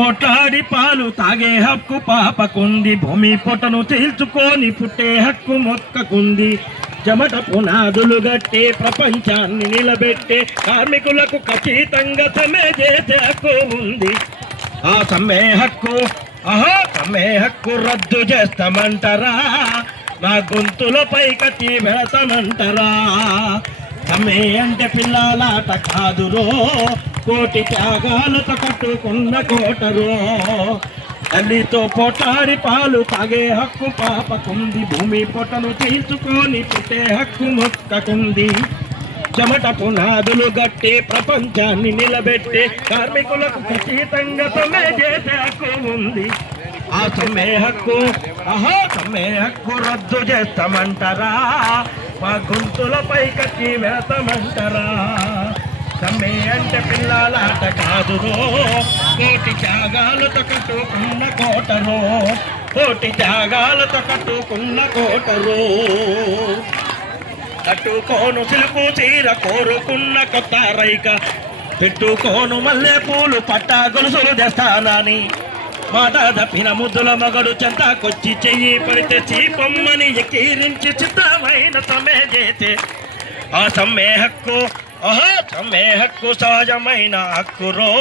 పోట్లాడి పాలు తాగే హక్కు పాపకుంది, భూమి పొటను చీల్చుకొని పుట్టే హక్కు మొక్కకుంది. చెమట పునాదులు గట్టి ప్రపంచాన్ని నిలబెట్టే కార్మికులకు ఖచ్చితంగా సమ్మె చేసే హక్కు ఉంది. ఆ సమ్మె హక్కు సమ్మె హక్కు రద్దు చేస్తామంటారా, నా గొంతులపై కత్తి పెడతామంటారా? సమ్మె అంటే పిల్లలాట కాదురో, కోటి త్యాగాలతో కట్టుకున్న కోటరో. తల్లితో పోటాడి పాలు తాగే హక్కు పాపకుంది, భూమి పొటను తీసుకొని పుట్టే హక్కు మొక్కకుంది. చెమట పునాదులు గట్టి ప్రపంచాన్ని నిలబెట్టి కార్మికులకు ఖచ్చితంగా సమ్మె చేసే హక్కు ఉంది. ఆ సమ్మె హక్కు సమ్మె హక్కు రద్దు చేస్తామంటారా, మా గొంతులపై కత్తి వేస్తామంటారా? సమ్మె అంటే పిల్లలాట కాదురో, కోటి త్యాగాలతో కట్టుకున్న కోటరో, కోటి త్యాగాలతో కట్టుకున్న కోటరో. కట్టుకోను సిలుకు చీర కోరుకున్న కొత్త రైక, పెట్టుకోను మల్లె పూలు పట్టా గొలుసులు తెస్తానని, మాట తప్పిన ముద్దుల మగడు చెంతకొచ్చి చెయ్యి పడితే చీపమ్మని ఎక్కిరించి చిత్రమైన సమ్మె చేసే ఆ సమ్మె హక్కు సమ్మె హక్కు సహజమైన హక్కురో,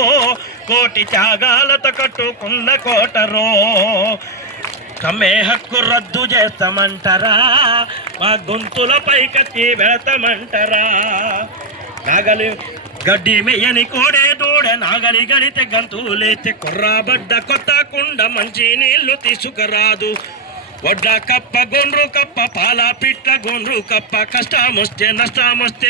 కోటి త్యాగాలతో కట్టుకున్న కోటరో. సమ్మె హక్కు రద్దు చేస్తామంటారా, మా గొంతులపై కత్తి పెడతామంటారా? నాగలి గడ్డి మెయ్యని కోడే దూడే నాగలి గడితే గంతులేస్తే కుర్రాబడ్డ కొత్త కుండ మంచి నీళ్లు తీసుకురాదు. వడ్డ కప్ప గొండ్రు కప్ప పాల పిట్ల గొండ్రు కప్ప, కష్టమొస్తే నష్టమొస్తే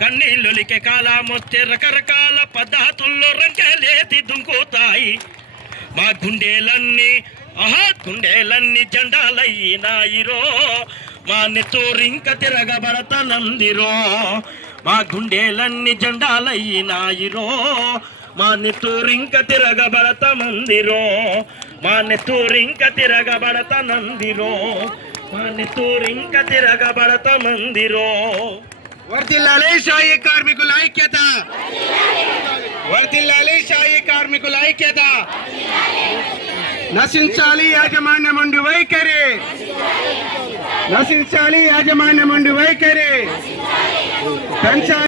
కన్నీళ్ళొలికే కాలమొస్తే రకరకాల పద్ధతుల్లో రంకెలేసి దుంకుతాయి. మా గుండెలన్నీ గుండెలన్నీ జెండాలయ్యినాయిరో, మా నెత్తూరింక తిరగబడతనందిరో. మా గుండెలన్నీ జెండాలయ్యినాయిరో, మా నెత్తూరింక తిరగబడతమందిరో. మా నెత్తూరింక తిరగబడతనందిరో, మా నెత్తూరింక తిరగబడతమందిరో. వర్ధిల్లాలి షాయి కార్మికుల ఐక్యత, వర్ధిల్లాలి షాయి కార్మికుల ఐక్యత. నశించాలి యాజమాన్య మొండి వైఖరి, నశించాలి యాజమాన్య మొండి వైఖరి.